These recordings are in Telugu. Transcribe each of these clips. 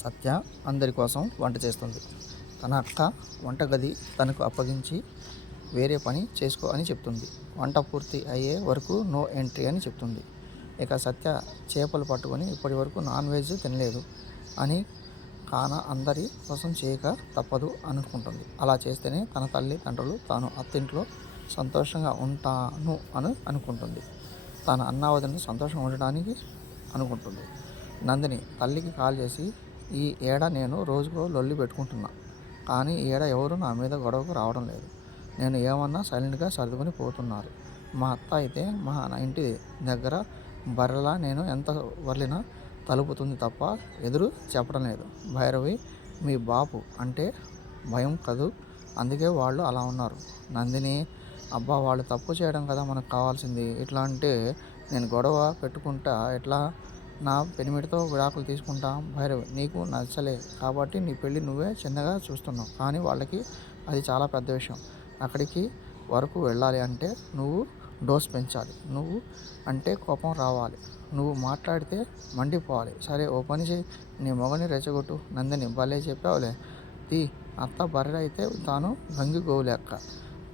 సత్య అందరి కోసం వంట చేస్తుంది. తన అక్క వంటగది తనకు అప్పగించి వేరే పని చేసుకో అని చెప్తుంది. వంట పూర్తి అయ్యే వరకు నో ఎంట్రీ అని చెప్తుంది. ఇక సత్య చేపలు పట్టుకొని ఇప్పటి వరకు నాన్ వెజ్ తినలేదు అని కాన అందరి కోసం చేయక తప్పదు అనుకుంటుంది. అలా చేస్తేనే తన తల్లి తండ్రులు తాను అత్తింట్లో సంతోషంగా ఉంటాను అని అనుకుంటుంది. తన అన్నావదిని సంతోషంగా ఉండడానికి అనుకుంటుంది. నందిని తల్లికి కాల్ చేసి ఈ ఏడ నేను రోజుకో లొల్లి పెట్టుకుంటున్నా. కానీ ఈ ఏడ ఎవరు నా మీద గొడవకు రావడం లేదు. నేను ఏమన్నా సైలెంట్గా సర్దుకొని పోతున్నారు. మా అత్త అయితే మా నా ఇంటి దగ్గర బర్రెలా నేను ఎంత వర్లినా తలుపుతుంది తప్ప ఎదురు చెప్పడం లేదు. భైరవి మీ బాపు అంటే భయం కదూ? అందుకే వాళ్ళు అలా ఉన్నారు. నందిని అబ్బా వాళ్ళు తప్పు చేయడం కదా మనకు కావాల్సింది. ఇట్లా అంటే నేను గొడవ పెట్టుకుంటా ఎట్లా? నా పెనిమిటితో విడాకులు తీసుకుంటా భైరవి నీకు నచ్చలే కాబట్టి నీ పెళ్ళి నువ్వే చిన్నగా చూస్తున్నావు. కానీ వాళ్ళకి అది చాలా పెద్ద విషయం. అక్కడికి వరకు వెళ్ళాలి అంటే నువ్వు డోస్ పెంచాలి. నువ్వు అంటే కోపం రావాలి. నువ్వు మాట్లాడితే మండిపోవాలి. సరే ఓ పని చేయి. నీ మొగని రెచ్చగొట్టు. నందిని భలే చెప్పావులే. తీ అత్త బర్రె అయితే తాను గంగి లెక్క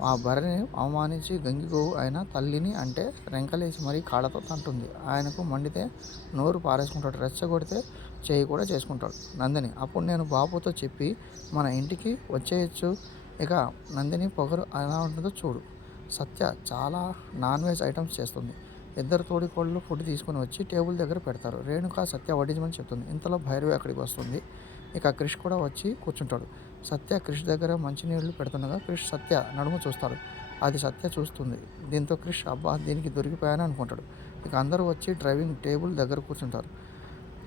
ఆ బర్రెని అవమానించి గంగిగోవు అయిన తల్లిని అంటే రెంకలేసి మరీ కాళ్ళతో తంటుంది. ఆయనకు మండితే నోరు పారేసుకుంటాడు. రెచ్చగొడితే చేయి కూడా చేసుకుంటాడు. నందిని అప్పుడు నేను బాబుతో చెప్పి మన ఇంటికి వచ్చేయచ్చు. ఇక నందిని పొగరు ఎలా ఉంటుందో చూడు. సత్య చాలా నాన్ వెజ్ ఐటమ్స్ చేస్తుంది. ఇద్దరు తోడికోళ్ళు ఫుడ్ తీసుకుని వచ్చి టేబుల్ దగ్గర పెడతారు. రేణుక సత్య వడ్డించమని చెప్తుంది. ఇంతలో భైరవి అక్కడికి వస్తుంది. ఇక క్రిష్ కూడా వచ్చి కూర్చుంటాడు. సత్య క్రిష్ దగ్గర మంచినీళ్ళు పెడుతుండగా క్రిష్ సత్య నడుము చూస్తాడు. అది సత్య చూస్తుంది. దీంతో క్రిష్ అబ్బా దీనికి దొరికిపోయాను అనుకుంటాడు. ఇక అందరూ వచ్చి డ్రైవింగ్ టేబుల్ దగ్గర కూర్చుంటారు.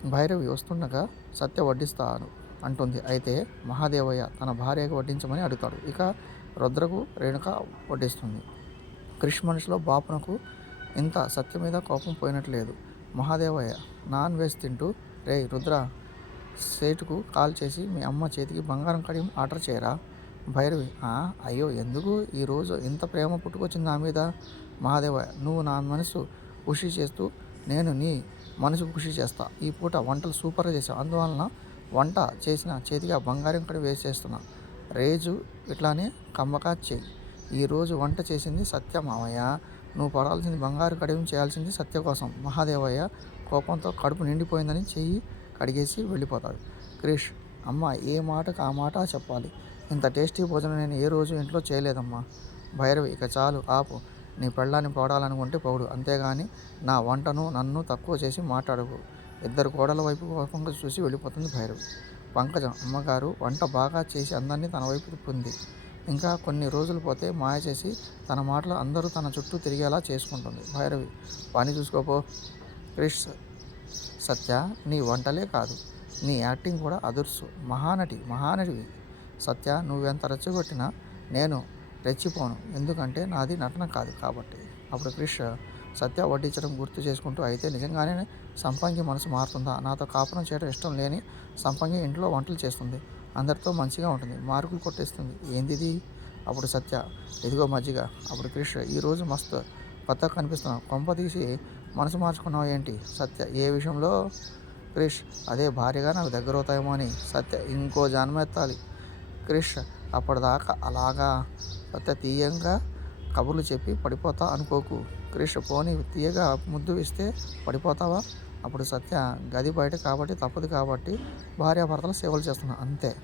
భైరవి వస్తుండగా సత్య వడ్డిస్తాను అంటుంది. అయితే మహాదేవయ్య తన భార్యకు వడ్డించమని అడుగుతాడు. ఇక రుద్రకు రేణుక వడ్డిస్తుంది. క్రిష్ మనిషిలో బాపునకు ఇంత సత్య మీద కోపం పోయినట్లేదు. మహాదేవయ్య నాన్ వెజ్ తింటూ రే రుద్ర సేటుకు కాల్ చేసి మీ అమ్మ చేతికి బంగారం కడియం ఆర్డర్ చేయరా? భైరవి అయ్యో ఎందుకు? ఈరోజు ఇంత ప్రేమ పుట్టుకొచ్చింది నా మీద? మహాదేవయ్య నువ్వు నా మనసు ఖుషి చేస్తూ నేను నీ మనసు ఖుషి చేస్తా. ఈ పూట వంటలు సూపర్గా చేసావు అందువలన వంట చేసిన చేతికి ఆ బంగారం కడి వేసేస్తున్నా. రేజు ఇట్లానే కమ్మకా చెయ్యి ఈరోజు వంట చేసింది సత్య మావయ్య. నువ్వు పడాల్సింది బంగారు కడియం చేయాల్సింది సత్య కోసం. మహాదేవయ్య కోపంతో కడుపు నిండిపోయిందని చెయ్యి. అడిగేసి వెళ్ళిపోతాడు. క్రిష్ అమ్మ ఏ మాటకు ఆ మాట చెప్పాలి? ఇంత టేస్టీ భోజనం నేను ఏ రోజు ఇంట్లో చేయలేదమ్మా. భైరవి ఇక చాలు ఆపు. నీ పెళ్ళాన్ని పోడాలనుకుంటే పోడు. అంతేగాని నా వంటను నన్ను తక్కువ చేసి మాట్లాడకు. ఇద్దరు కోడల వైపు కోపంగా చూసి వెళ్ళిపోతుంది భైరవి. పంకజం అమ్మగారు వంట బాగా చేసి అందరినీ తన వైపు తిప్పింది ఇంకా కొన్ని రోజులు పోతే మాయ చేసి తన మాటలు అందరూ తన చుట్టూ తిరిగేలా చేసుకుంటుంది. భైరవి పని చూసుకోపో. క్రిష్ సత్య నీ వంటలే కాదు. నీ యాక్టింగ్ కూడా అదుర్సు. మహానటి మహానటివి. సత్య నువ్వెంత రెచ్చగొట్టినా నేను రెచ్చిపోను. ఎందుకంటే నాది నటన కాదు కాబట్టి. అప్పుడు క్రిష్ సత్య వడ్డించడం గుర్తు చేసుకుంటూ అయితే నిజంగానే సంపంగి మనసు మారుతుందా? నాతో కాపురం చేయడం ఇష్టం లేని సంపంగి ఇంట్లో వంటలు చేస్తుంది. అందరితో మంచిగా ఉంటుంది. మార్కులు కొట్టేస్తుంది. ఏందిది? అప్పుడు సత్య ఇదిగో మజ్జిగ. అప్పుడు క్రిష్ ఈరోజు మస్తు కొత్తగా కనిపిస్తున్నావు కొంప తీసి మనసు మార్చుకున్నావు ఏంటి? సత్య ఏ విషయంలో? క్రిష్ అదే భార్యగా నాకు దగ్గర అవుతాయేమో అని. సత్య ఇంకో జన్మెత్తాలి క్రిష్ అప్పటిదాకా అలాగా? సత్య తీయంగా కబుర్లు చెప్పి పడిపోతా అనుకోకు. క్రిష్ పోనీ తీయగా ముద్దు ఇస్తే పడిపోతావా? అప్పుడు సత్య గది బయట కాబట్టి తప్పదు కాబట్టి భార్యాభర్తలు సేవలు చేస్తున్నా. అంతే.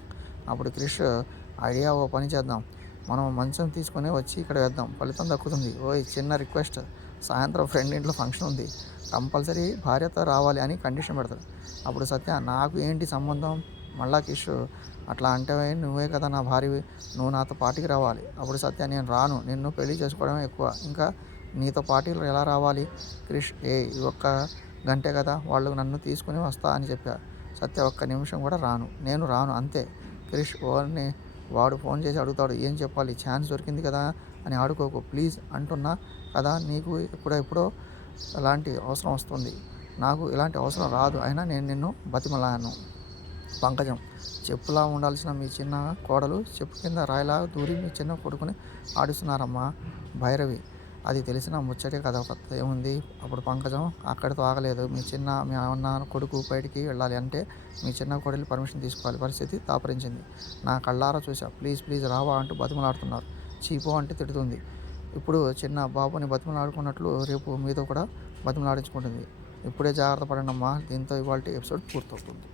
అప్పుడు క్రిష్ ఐడియా ఓ పని చేద్దాం. మనం మంచం తీసుకొని వచ్చి ఇక్కడ వేద్దాం. ఫలితం దక్కుతుంది. ఓయ్ చిన్న రిక్వెస్ట్. సాయంత్రం ఫ్రెండ్ ఇంట్లో ఫంక్షన్ ఉంది. కంపల్సరీ భార్యతో రావాలి అని కండిషన్ పెడతాడు. అప్పుడు సత్య నాకు ఏంటి సంబంధం? మళ్ళా కిష్ అట్లా అంటే నువ్వే కదా నా భార్యవి నువ్వు నాతో పార్టీకి రావాలి. అప్పుడు సత్య నేను రాను. నిన్ను పెళ్ళి చేసుకోవడమే ఎక్కువ. ఇంకా నీతో పార్టీలు ఎలా రావాలి? క్రిష్ ఏ ఈ ఒక్క గంటే కదా? వాళ్ళు నన్ను తీసుకుని వస్తా అని చెప్పా. సత్య ఒక్క నిమిషం కూడా రాను. నేను రాను. అంతే. క్రిష్ ఓర్ని వాడు ఫోన్ చేసి అడుగుతాడు. ఏం చెప్పాలి? ఛాన్స్ దొరికింది కదా? అని ఆడుకోకు. ప్లీజ్ అంటున్నా కదా నీకు ఎప్పుడో ఎప్పుడో అలాంటి అవసరం వస్తుంది. నాకు ఇలాంటి అవసరం రాదు. అయినా నేను నిన్ను బతిమలాను. పంకజం. చెప్పులా ఉండాల్సిన మీ చిన్న కోడలు చెప్పు కింద రాయిలా దూరి మీ చిన్న కొడుకుని ఆడిస్తున్నారమ్మా భైరవి. అది తెలిసిన ముచ్చటే కదా కొత్త ఏముంది? అప్పుడు పంకజం అక్కడితో ఆగలేదు. మీ చిన్న మీ అన్న కొడుకు బయటికి వెళ్ళాలి అంటే మీ చిన్న కొడుకు పర్మిషన్ తీసుకోవాలి. పరిస్థితి తాపరించింది నా కళ్ళారా చూసా ప్లీజ్ ప్లీజ్ రావా అంటూ బతిమలాడుతున్నారు. చీపో అంటే తిడుతుంది. ఇప్పుడు చిన్న బాబుని బతిమలాడుకున్నట్లు రేపు మీతో కూడా బతిమలాడించుకుంటుంది. ఇప్పుడే జాగ్రత్త పడనమ్మా దీంతో ఇవాళ ఎపిసోడ్ పూర్తవుతుంది.